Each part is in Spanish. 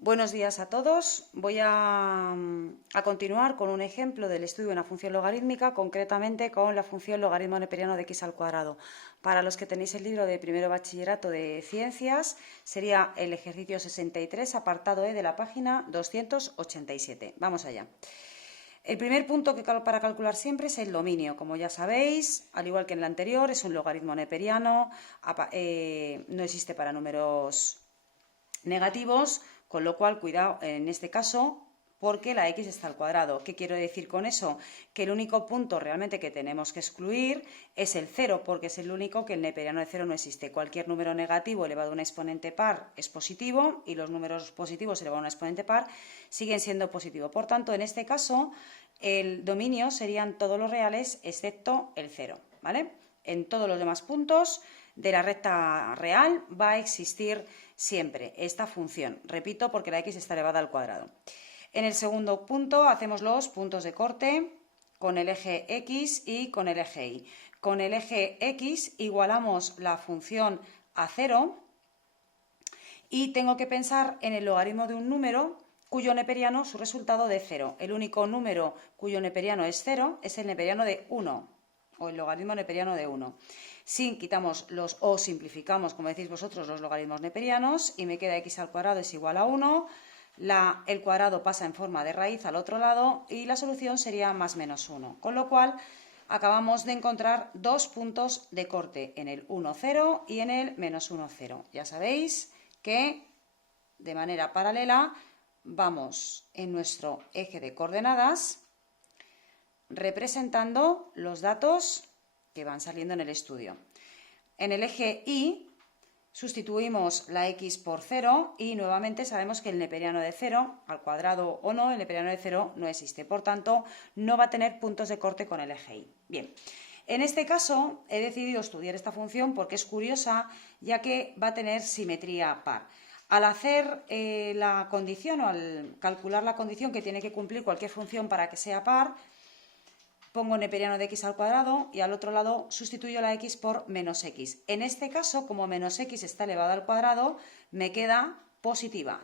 Buenos días a todos. Voy a continuar con un ejemplo del estudio de una función logarítmica, concretamente con la función logaritmo neperiano de x al cuadrado. Para los que tenéis el libro de primero bachillerato de ciencias, sería el ejercicio 63, apartado E de la página 287. Vamos allá. El primer punto para calcular siempre es el dominio. Como ya sabéis, al igual que en el anterior, es un logaritmo neperiano, no existe para números negativos, con lo cual cuidado en este caso porque la x está al cuadrado. ¿Qué quiero decir con eso? Que el único punto realmente que tenemos que excluir es el 0, porque es el único que el neperiano de 0 no existe. Cualquier número negativo elevado a un exponente par es positivo y los números positivos elevados a un exponente par siguen siendo positivos. Por tanto, en este caso, el dominio serían todos los reales excepto el 0, ¿vale? En todos los demás puntos de la recta real va a existir siempre esta función. Repito, porque la x está elevada al cuadrado. En el segundo punto hacemos los puntos de corte con el eje x y con el eje y. Con el eje x igualamos la función a 0 y tengo que pensar en el logaritmo de un número cuyo neperiano, su resultado de 0. El único número cuyo neperiano es 0 es el neperiano de 1 o el logaritmo neperiano de 1. Si quitamos o simplificamos, como decís vosotros, los logaritmos neperianos y me queda x al cuadrado es igual a 1, el cuadrado pasa en forma de raíz al otro lado y la solución sería más menos 1. Con lo cual acabamos de encontrar dos puntos de corte, en el 1, 0 y en el menos 1, 0. Ya sabéis que de manera paralela vamos en nuestro eje de coordenadas representando los datos que van saliendo en el estudio. En el eje y sustituimos la x por 0 y nuevamente sabemos que el neperiano de 0, al cuadrado o no, el neperiano de 0 no existe. Por tanto, no va a tener puntos de corte con el eje y. Bien, en este caso he decidido estudiar esta función porque es curiosa, ya que va a tener simetría par. Al hacer la condición o al calcular la condición que tiene que cumplir cualquier función para que sea par, pongo neperiano de x al cuadrado y al otro lado sustituyo la x por menos x. En este caso, como menos x está elevado al cuadrado, me queda positiva,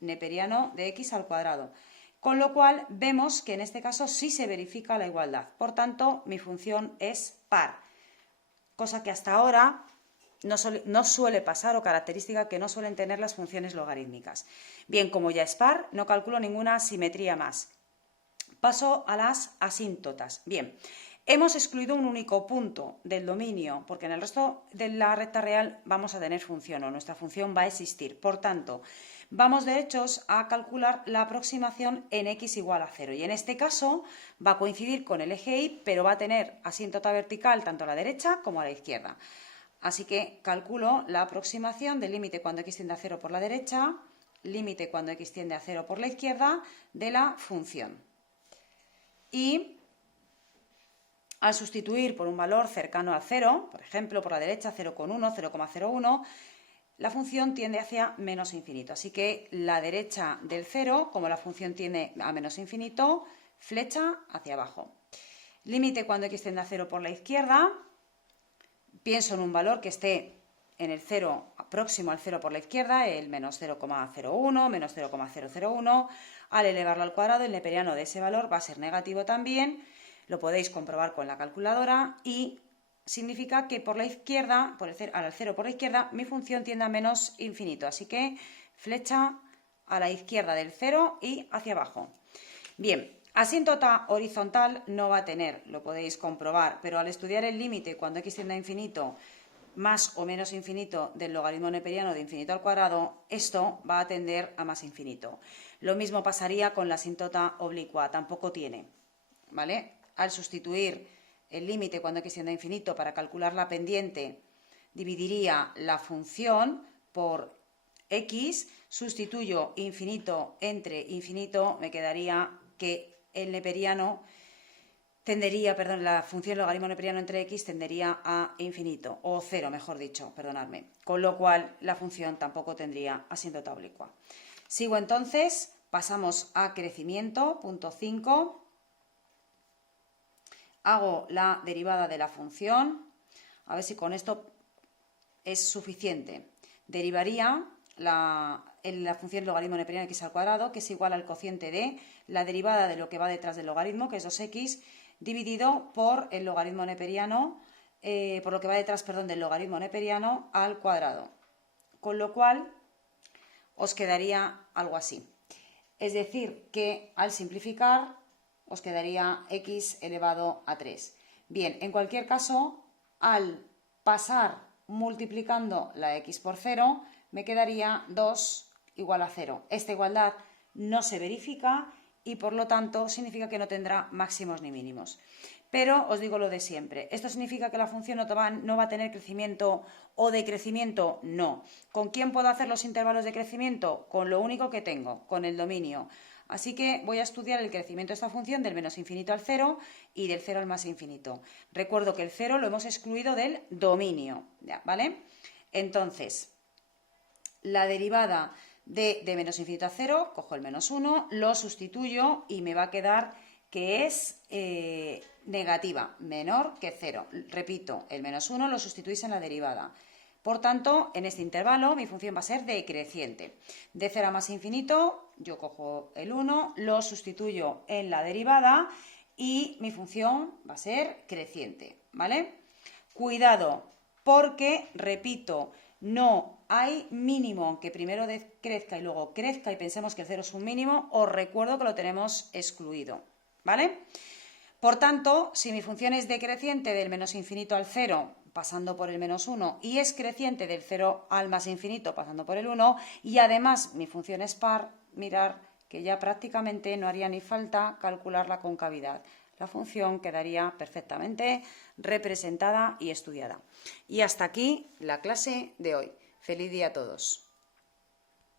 neperiano de x al cuadrado. Con lo cual vemos que en este caso sí se verifica la igualdad. Por tanto, mi función es par, cosa que hasta ahora no suele pasar, o característica que no suelen tener las funciones logarítmicas. Bien, como ya es par, no calculo ninguna simetría más. Paso a las asíntotas. Bien, hemos excluido un único punto del dominio, porque en el resto de la recta real vamos a tener función, o nuestra función va a existir. Por tanto, vamos derechos a calcular la aproximación en x igual a 0. Y en este caso va a coincidir con el eje y, pero va a tener asíntota vertical tanto a la derecha como a la izquierda. Así que calculo la aproximación del límite cuando x tiende a 0 por la derecha, límite cuando x tiende a 0 por la izquierda de la función. Y al sustituir por un valor cercano a 0, por ejemplo, por la derecha 0,1, 0,01, la función tiende hacia menos infinito. Así que la derecha del 0, como la función tiende a menos infinito, flecha hacia abajo. Límite cuando x tiende a 0 por la izquierda, pienso en un valor que esté en el 0, próximo al 0 por la izquierda, el menos 0,01, menos 0,001. Al elevarlo al cuadrado, el neperiano de ese valor va a ser negativo también. Lo podéis comprobar con la calculadora y significa que por la izquierda, al 0 por la izquierda, mi función tiende a menos infinito. Así que flecha a la izquierda del 0 y hacia abajo. Bien, asíntota horizontal no va a tener, lo podéis comprobar, pero al estudiar el límite cuando x tiende a infinito más o menos infinito del logaritmo neperiano de infinito al cuadrado, esto va a tender a más infinito. Lo mismo pasaría con la asíntota oblicua, tampoco tiene, ¿vale? Al sustituir el límite cuando x tiende a infinito para calcular la pendiente, dividiría la función por x, sustituyo infinito entre infinito, me quedaría que el neperiano la función logaritmo neperiano entre x tendería a infinito, o 0, mejor dicho, perdonadme. Con lo cual, la función tampoco tendría asíntota oblicua. Sigo entonces, pasamos a crecimiento, punto 5. Hago la derivada de la función, a ver si con esto es suficiente. Derivaría la función logaritmo neperiano x al cuadrado, que es igual al cociente de la derivada de lo que va detrás del logaritmo, que es 2x, dividido por el logaritmo neperiano, por lo que va detrás, perdón, del logaritmo neperiano al cuadrado. Con lo cual, os quedaría algo así. Es decir, que al simplificar, os quedaría x elevado a 3. Bien, en cualquier caso, al pasar multiplicando la x por 0, me quedaría 2 igual a 0. Esta igualdad no se verifica y por lo tanto significa que no tendrá máximos ni mínimos. Pero os digo lo de siempre, ¿esto significa que la función no va a tener crecimiento o decrecimiento? No. ¿Con quién puedo hacer los intervalos de crecimiento? Con lo único que tengo, con el dominio. Así que voy a estudiar el crecimiento de esta función del menos infinito al 0 y del 0 al más infinito. Recuerdo que el 0 lo hemos excluido del dominio, ¿vale? Entonces, la derivada de menos infinito a 0, cojo el menos 1, lo sustituyo y me va a quedar que es negativa, menor que 0. Repito, el menos 1 lo sustituís en la derivada. Por tanto, en este intervalo mi función va a ser decreciente. De 0 a más infinito, yo cojo el 1, lo sustituyo en la derivada y mi función va a ser creciente, ¿vale? Cuidado, porque, repito, no hay mínimo, aunque primero decrezca y luego crezca y pensemos que el 0 es un mínimo, os recuerdo que lo tenemos excluido, ¿vale? Por tanto, si mi función es decreciente del menos infinito al 0, pasando por el menos 1, y es creciente del 0 al más infinito, pasando por el 1, y además mi función es par, mirar que ya prácticamente no haría ni falta calcular la concavidad. La función quedaría perfectamente representada y estudiada. Y hasta aquí la clase de hoy. Feliz día a todos.